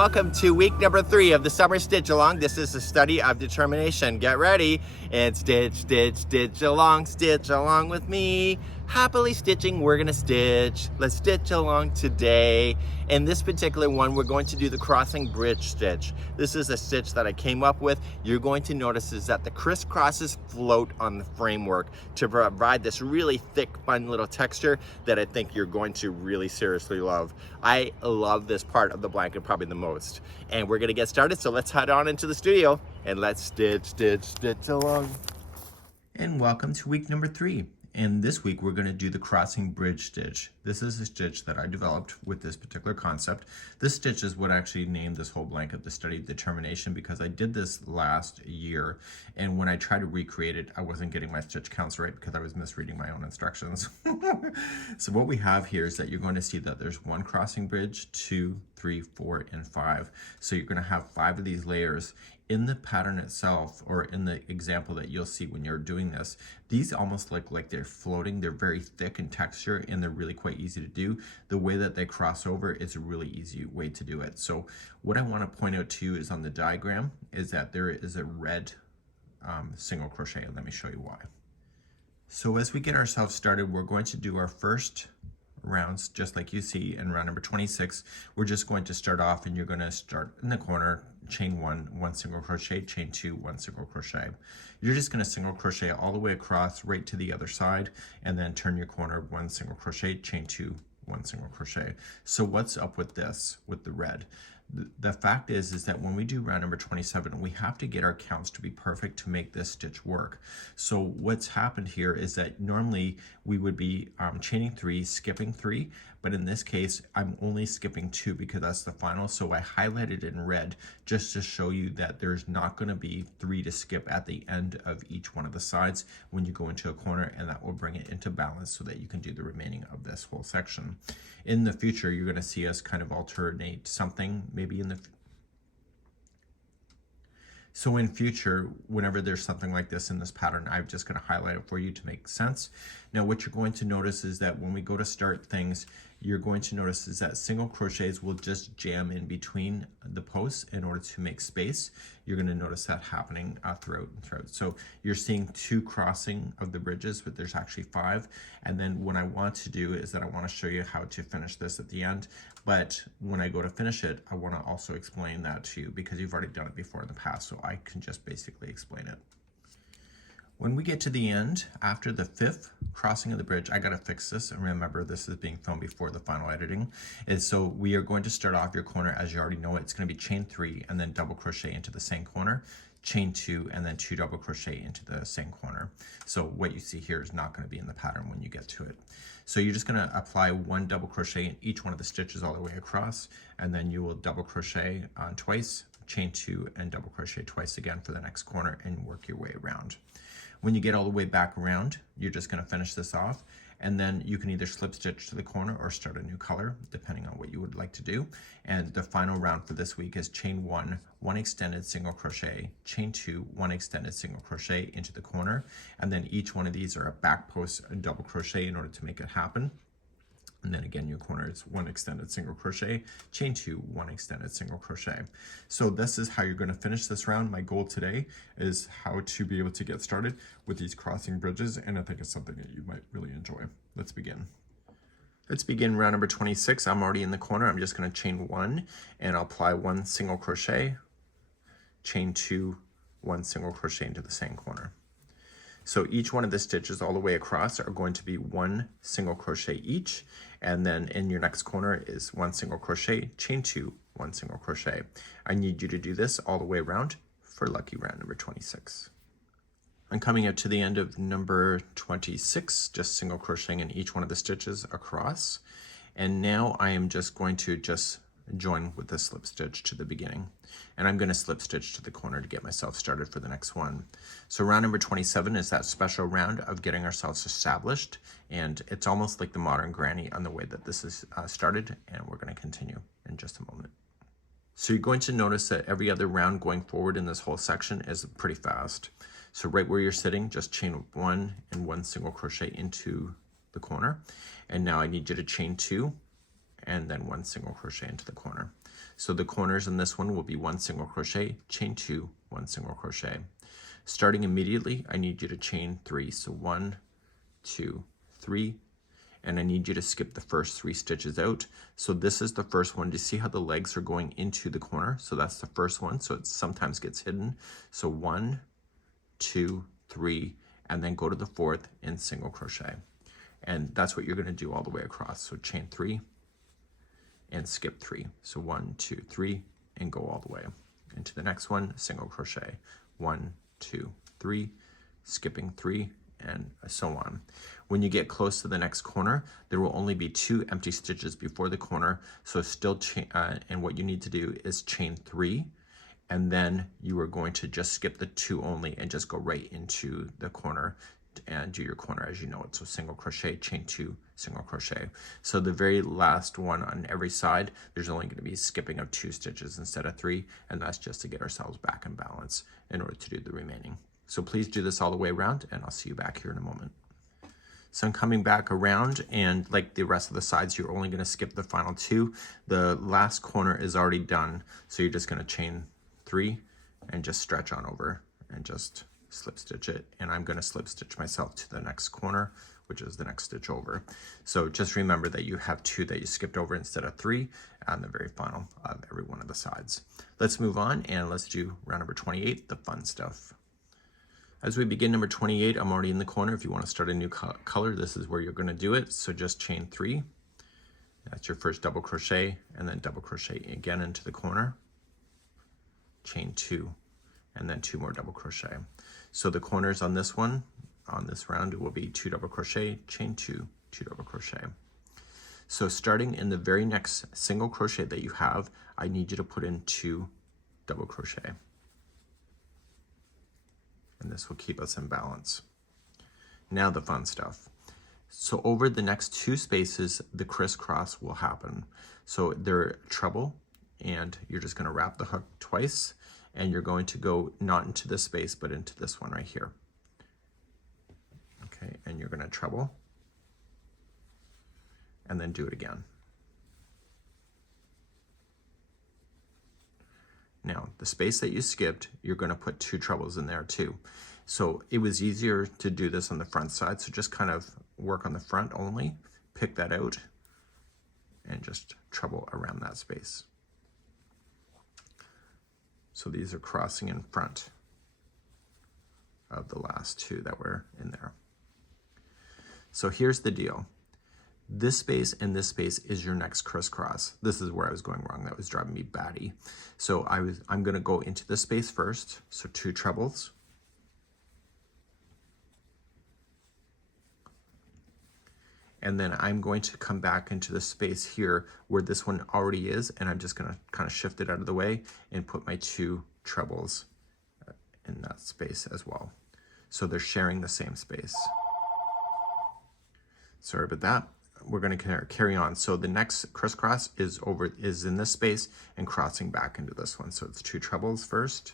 welcome to week number 3 of the summer stitch along. This is the study of determination. Get ready and stitch, stitch, stitch along with me. Happily stitching, we're gonna stitch. Let's stitch along today. In this particular one, we're going to do the crossing bridge stitch. This is a stitch that I came up with. You're going to notice is that the crisscrosses float on the framework to provide this really thick, fun little texture that I think you're going to really seriously love. I love this part of the blanket probably the most. And we're gonna get started, so let's head on into the studio and let's stitch, stitch, stitch along. And welcome to week number 3. And this week we're going to do the crossing bridge stitch. This is a stitch that I developed with this particular concept. This stitch is what actually named this whole blanket the study of determination, because I did this last year, and when I tried to recreate it, I wasn't getting my stitch counts right because I was misreading my own instructions. So what we have here is that you're going to see that there's 1 crossing bridge, 2, 3, 4, and 5. So you're going to have 5 of these layers. In the pattern itself, or in the example that you'll see when you're doing this, these almost look like they're floating. They're very thick in texture and they're really quite easy to do. The way that they cross over is a really easy way to do it. So what I want to point out to you is on the diagram is that there is a red single crochet. Let me show you why. So as we get ourselves started, we're going to do our first rounds just like you see in round number 26. We're just going to start off, and you're going to start in the corner, chain 1 single crochet, chain 2 1 single crochet. You're just going to single crochet all the way across right to the other side, and then turn your corner, 1 single crochet, chain 2 1 single crochet. So what's up with this, with the red? The fact is that when we do round number 27, we have to get our counts to be perfect to make this stitch work. So what's happened here is that normally we would be chaining 3, skipping 3, but in this case, I'm only skipping 2 because that's the final. So I highlighted in red just to show you that there's not going to be 3 to skip at the end of each one of the sides when you go into a corner, and that will bring it into balance so that you can do the remaining of this whole section. In the future, you're going to see us kind of alternate something maybe in the So in future, whenever there's something like this in this pattern, I'm just going to highlight it for you to make sense. Now what you're going to notice is that when we go to start things, you're going to notice is that single crochets will just jam in between the posts in order to make space. You're going to notice that happening throughout. So you're seeing 2 crossing of the bridges, but there's actually 5. And then what I want to do is that I want to show you how to finish this at the end. But when I go to finish it, I want to also explain that to you because you've already done it before in the past, so I can just basically explain it. When we get to the end, after the 5th crossing of the bridge, I gotta fix this, and remember this is being filmed before the final editing, is so we are going to start off your corner as you already know it. It's gonna be chain 3 and then double crochet into the same corner, chain 2 and then 2 double crochet into the same corner. So what you see here is not gonna be in the pattern when you get to it. So you're just gonna apply 1 double crochet in each one of the stitches all the way across, and then you will double crochet twice, chain 2 and double crochet twice again for the next corner, and work your way around. When you get all the way back around, you're just going to finish this off, and then you can either slip stitch to the corner or start a new color depending on what you would like to do. And the final round for this week is chain 1 extended single crochet, chain 2 1 extended single crochet into the corner, and then each one of these are a back post and double crochet in order to make it happen. And then again, your corner is 1 extended single crochet, chain 2 1 extended single crochet. So this is how you're going to finish this round. My goal today is how to be able to get started with these crossing bridges, and I think it's something that you might really enjoy. Let's begin. Let's begin round number 26. I'm already in the corner. I'm just going to chain 1 and I'll apply 1 single crochet, chain 2 1 single crochet into the same corner. So each one of the stitches all the way across are going to be 1 single crochet each, and then in your next corner is 1 single crochet, chain 2 1 single crochet. I need you to do this all the way around for lucky round number 26. I'm coming up to the end of number 26, just single crocheting in each one of the stitches across, and now I am just going to join with the slip stitch to the beginning, and I'm going to slip stitch to the corner to get myself started for the next one. So round number 27 is that special round of getting ourselves established, and it's almost like the modern granny on the way that this is started, and we're going to continue in just a moment. So you're going to notice that every other round going forward in this whole section is pretty fast. So right where you're sitting, just chain 1 and 1 single crochet into the corner, and now I need you to chain 2 and then 1 single crochet into the corner. So the corners in this one will be 1 single crochet, chain 2, 1 single crochet. Starting immediately, I need you to chain 3. So 1, 2, 3, and I need you to skip the first 3 stitches out. So this is the first one. Do you see how the legs are going into the corner? So that's the first one. So it sometimes gets hidden. So 1, 2, 3, and then go to the 4th in single crochet. And that's what you're going to do all the way across. So chain 3 and skip 3. So 1, 2, 3, and go all the way into the next one, single crochet. 1, 2, 3, skipping 3, and so on. When you get close to the next corner, there will only be 2 empty stitches before the corner. So still and what you need to do is chain 3, and then you are going to just skip the 2 only and just go right into the corner and do your corner as you know it. So single crochet, chain 2, single crochet. So the very last one on every side, there's only going to be skipping of 2 stitches instead of 3, and that's just to get ourselves back in balance in order to do the remaining. So please do this all the way around, and I'll see you back here in a moment. So I'm coming back around, and like the rest of the sides, you're only going to skip the final 2. The last corner is already done, so you're just going to chain 3 and just stretch on over and just slip stitch it. And I'm going to slip stitch myself to the next corner, which is the next stitch over. So just remember that you have 2 that you skipped over instead of 3 on the very final of every one of the sides. Let's move on and let's do round number 28, the fun stuff. As we begin number 28, I'm already in the corner. If you want to start a new color, this is where you're going to do it. So just chain 3. That's your first double crochet, and then double crochet again into the corner. Chain 2, and then 2 more double crochet. So the corners on this one, on this round, it will be 2 double crochet, chain 2, 2 double crochet. So starting in the very next single crochet that you have, I need you to put in 2 double crochet. And this will keep us in balance. Now the fun stuff. So over the next 2 spaces, the crisscross will happen. So they're treble, and you're just going to wrap the hook twice, and you're going to go not into this space, but into this one right here. Okay, and you're going to treble, and then do it again. Now, the space that you skipped, you're going to put 2 trebles in there too. So it was easier to do this on the front side, so just kind of work on the front only, pick that out, and just treble around that space. So these are crossing in front of the last 2 that were in there. So here's the deal. This space and this space is your next crisscross. This is where I was going wrong. That was driving me batty. So I'm going to go into this space first. So 2 trebles. And then I'm going to come back into the space here where this one already is, and I'm just going to kind of shift it out of the way and put my 2 trebles in that space as well. So they're sharing the same space. Sorry about that. We're going to carry on. So the next crisscross is in this space and crossing back into this one. So it's 2 trebles first.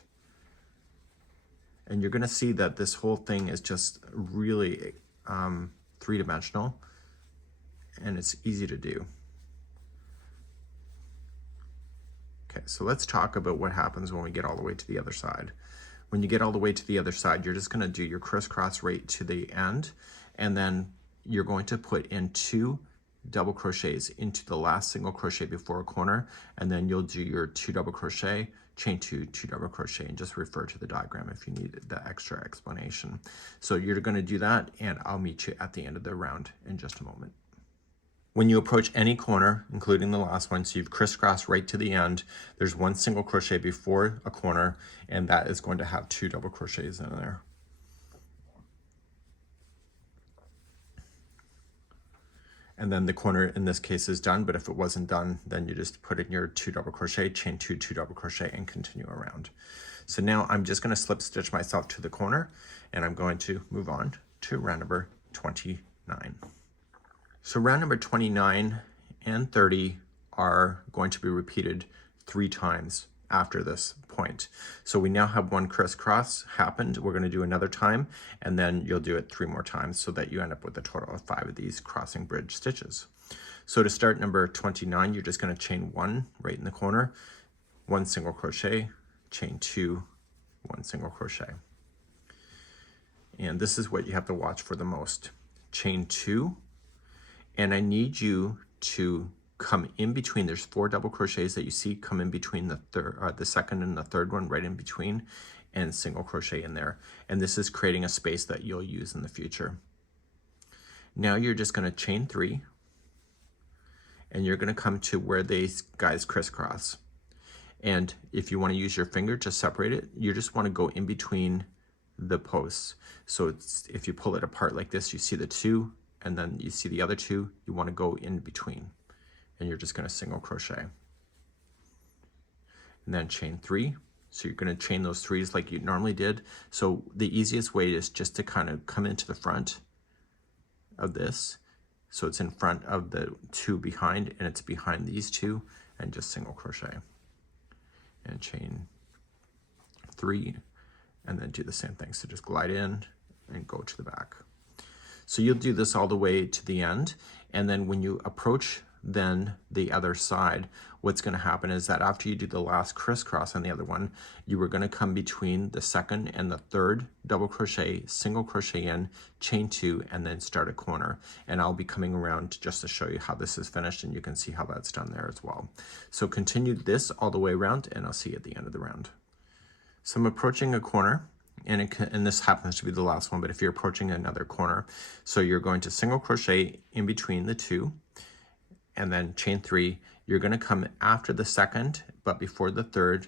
And you're going to see that this whole thing is just really 3-dimensional, and it's easy to do. Okay, so let's talk about what happens when we get all the way to the other side. When you get all the way to the other side, you're just going to do your crisscross right to the end, and then you're going to put in 2 double crochets into the last single crochet before a corner, and then you'll do your 2 double crochet, chain 2, 2 double crochet, and just refer to the diagram if you need the extra explanation. So you're going to do that, and I'll meet you at the end of the round in just a moment. When you approach any corner, including the last one, so you've crisscrossed right to the end, there's 1 single crochet before a corner, and that is going to have 2 double crochets in there. And then the corner in this case is done, but if it wasn't done, then you just put in your 2 double crochet, chain 2, 2 double crochet, and continue around. So now I'm just going to slip stitch myself to the corner, and I'm going to move on to round number 29. So round number 29 and 30 are going to be repeated 3 times after this point. So we now have 1 crisscross happened. We're going to do another time, and then you'll do it 3 more times so that you end up with a total of 5 of these crossing bridge stitches. So to start number 29, you're just going to chain 1 right in the corner, 1 single crochet, chain 2, 1 single crochet. And this is what you have to watch for the most. Chain 2, and I need you to come in between. There's 4 double crochets that you see come in between the second and the third one, right in between, and single crochet in there. And this is creating a space that you'll use in the future. Now you're just going to chain 3, and you're going to come to where these guys crisscross. And if you want to use your finger to separate it, you just want to go in between the posts. So if you pull it apart like this, you see the 2, and then you see the other 2, you want to go in between, and you're just going to single crochet and then chain 3. So you're going to chain those 3s like you normally did. So the easiest way is just to kind of come into the front of this, so it's in front of the 2 behind, and it's behind these 2, and just single crochet and chain 3, and then do the same thing. So just glide in and go to the back. So you'll do this all the way to the end, and then when you approach then the other side, what's going to happen is that after you do the last crisscross on the other one, you are going to come between the second and the third double crochet, single crochet in, chain 2, and then start a corner. And I'll be coming around just to show you how this is finished, and you can see how that's done there as well. So continue this all the way around, and I'll see you at the end of the round. So I'm approaching a corner, and this happens to be the last one, but if you're approaching another corner, so you're going to single crochet in between the 2, and then chain 3. You're going to come after the second, but before the third,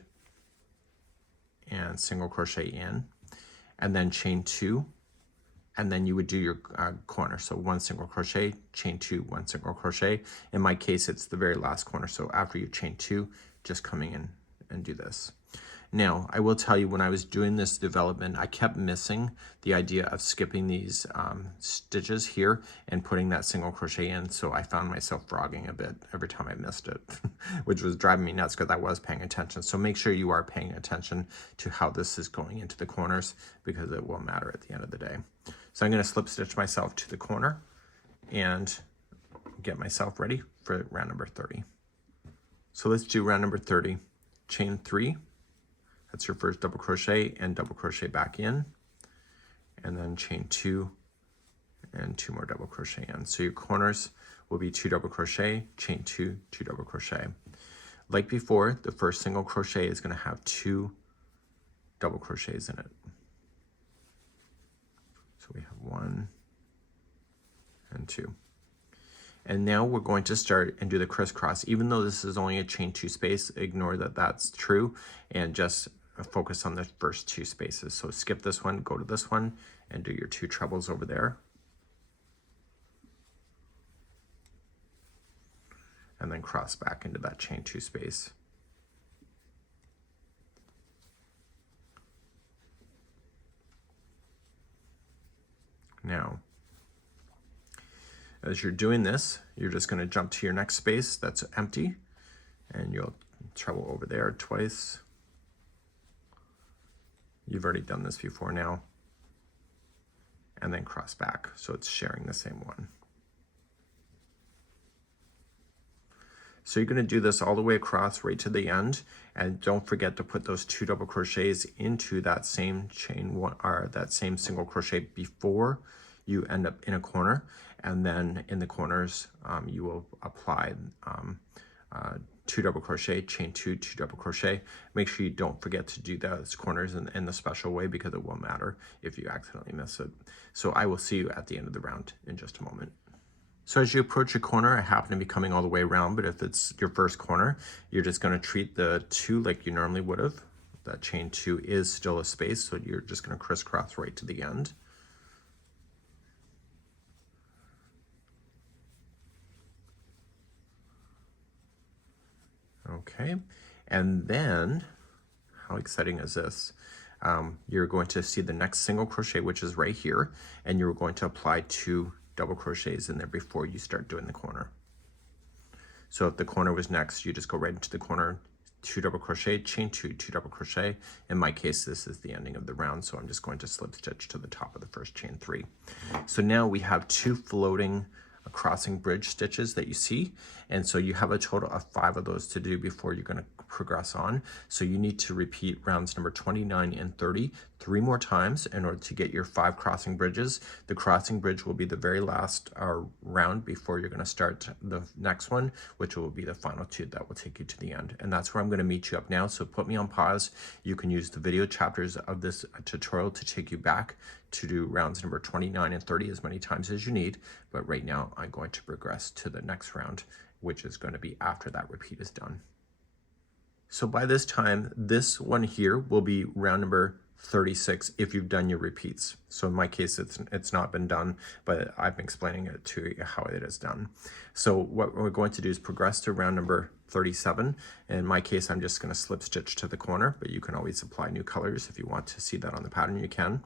and single crochet in, and then chain 2, and then you would do your corner. So 1 single crochet, chain 2, 1 single crochet. In my case, it's the very last corner. So after you chain 2, just coming in and do this. Now, I will tell you, when I was doing this development, I kept missing the idea of skipping these stitches here and putting that single crochet in, so I found myself frogging a bit every time I missed it, which was driving me nuts because I was paying attention. So make sure you are paying attention to how this is going into the corners, because it will matter at the end of the day. So I'm going to slip stitch myself to the corner and get myself ready for round number 30. So let's do round number 30. Chain 3. That's your first double crochet and double crochet back in, and then chain 2 and 2 more double crochet in. So your corners will be 2 double crochet, chain 2, 2 double crochet. Like before, the first single crochet is going to have 2 double crochets in it. So we have 1 and 2. And now we're going to start and do the crisscross. Even though this is only a chain 2 space, ignore that that's true, and just focus on the first 2 spaces. So skip this one, go to this one, and do your 2 trebles over there. And then cross back into that chain 2 space. Now, as you're doing this, you're just going to jump to your next space that's empty, and you'll treble over there twice. You've already done this before now, and then cross back, so it's sharing the same one. So you're going to do this all the way across right to the end, and don't forget to put those 2 double crochets into that same chain one, or that same single crochet before you end up in a corner, and then in the corners you will apply 2 double crochet, chain 2, 2 double crochet. Make sure you don't forget to do those corners in the special way, because it will matter if you accidentally miss it. So I will see you at the end of the round in just a moment. So as you approach a corner, I happen to be coming all the way around, but if it's your first corner, you're just going to treat the 2 like you normally would have. That chain 2 is still a space, so you're just going to crisscross right to the end. Okay, and then, how exciting is this? You're going to see the next single crochet, which is right here, and you're going to apply 2 double crochets in there before you start doing the corner. So if the corner was next, you just go right into the corner, 2 double crochet, chain 2, 2 double crochet. In my case, this is the ending of the round, so I'm just going to slip stitch to the top of the first chain 3. So now we have 2 floating crossing bridge stitches that you see, and so you have a total of 5 of those to do before you're going to progress on. So you need to repeat rounds number 29 and 30 3 more times in order to get your 5 crossing bridges. The crossing bridge will be the very last round before you're going to start the next one, which will be the final 2 that will take you to the end. And that's where I'm going to meet you up now. So put me on pause. You can use the video chapters of this tutorial to take you back to do rounds number 29 and 30 as many times as you need. But right now I'm going to progress to the next round, which is going to be after that repeat is done. So by this time, this one here will be round number 36 if you've done your repeats. So in my case, it's not been done, but I've been explaining it to you how it is done. So what we're going to do is progress to round number 37. In my case, I'm just going to slip stitch to the corner, but you can always apply new colors. If you want to see that on the pattern, you can.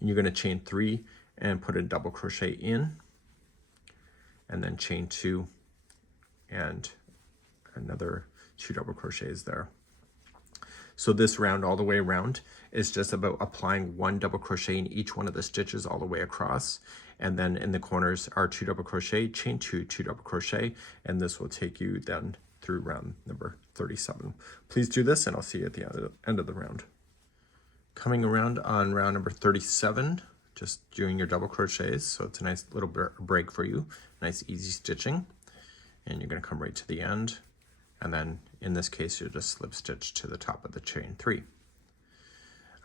And you're going to chain 3 and put a double crochet in, and then chain 2 and another 2 double crochets there. So this round all the way around is just about applying 1 double crochet in each one of the stitches all the way across. And then in the corners are 2 double crochet, chain 2, 2 double crochet, and this will take you then through round number 37. Please do this and I'll see you at the end of the round. Coming around on round number 37, just doing your double crochets. So it's a nice little break for you, nice easy stitching. And you're going to come right to the end. And then in this case, you'll just slip stitch to the top of the chain 3.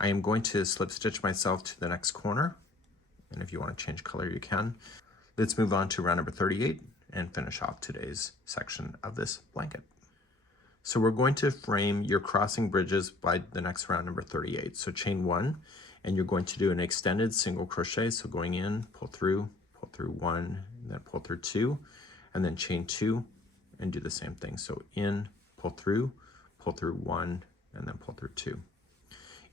I am going to slip stitch myself to the next corner. And if you want to change color, you can. Let's move on to round number 38 and finish off today's section of this blanket. So we're going to frame your crossing bridges by the next round number 38. So chain 1, and you're going to do an extended single crochet. So going in, pull through 1, and then pull through 2, and then chain 2, and do the same thing. So in, pull through 1, and then pull through 2.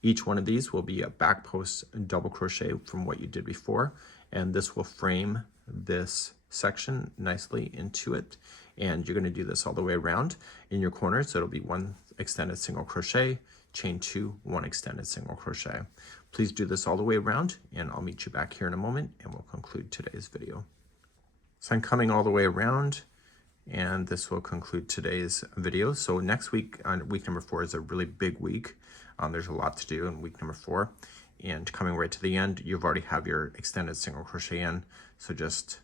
Each one of these will be a back post double crochet from what you did before, and this will frame this section nicely into it. And you're going to do this all the way around in your corners. So it'll be 1 extended single crochet, chain 2, 1 extended single crochet. Please do this all the way around, and I'll meet you back here in a moment, and we'll conclude today's video. So I'm coming all the way around, and this will conclude today's video. So next week, on week number 4, is a really big week. There's a lot to do in week number 4. And coming right to the end, you've already have your extended single crochet in. So just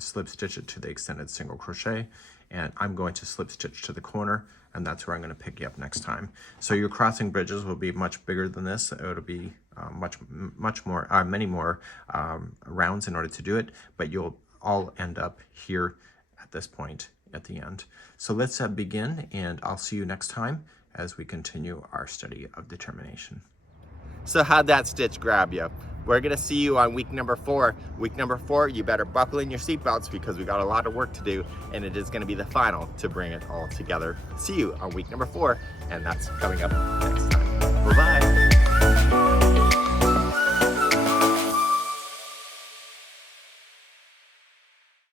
slip stitch it to the extended single crochet. And I'm going to slip stitch to the corner, and that's where I'm going to pick you up next time. So your crossing bridges will be much bigger than this. It'll be many more rounds in order to do it, but you'll all end up here at this point at the end. So let's begin, and I'll see you next time as we continue our study of determination. So how'd that stitch grab you? We're gonna see you on week number 4. Week number 4, you better buckle in your seatbelts because we got a lot of work to do, and it is gonna be the final to bring it all together. See you on week number 4, and that's coming up next time. Bye-bye.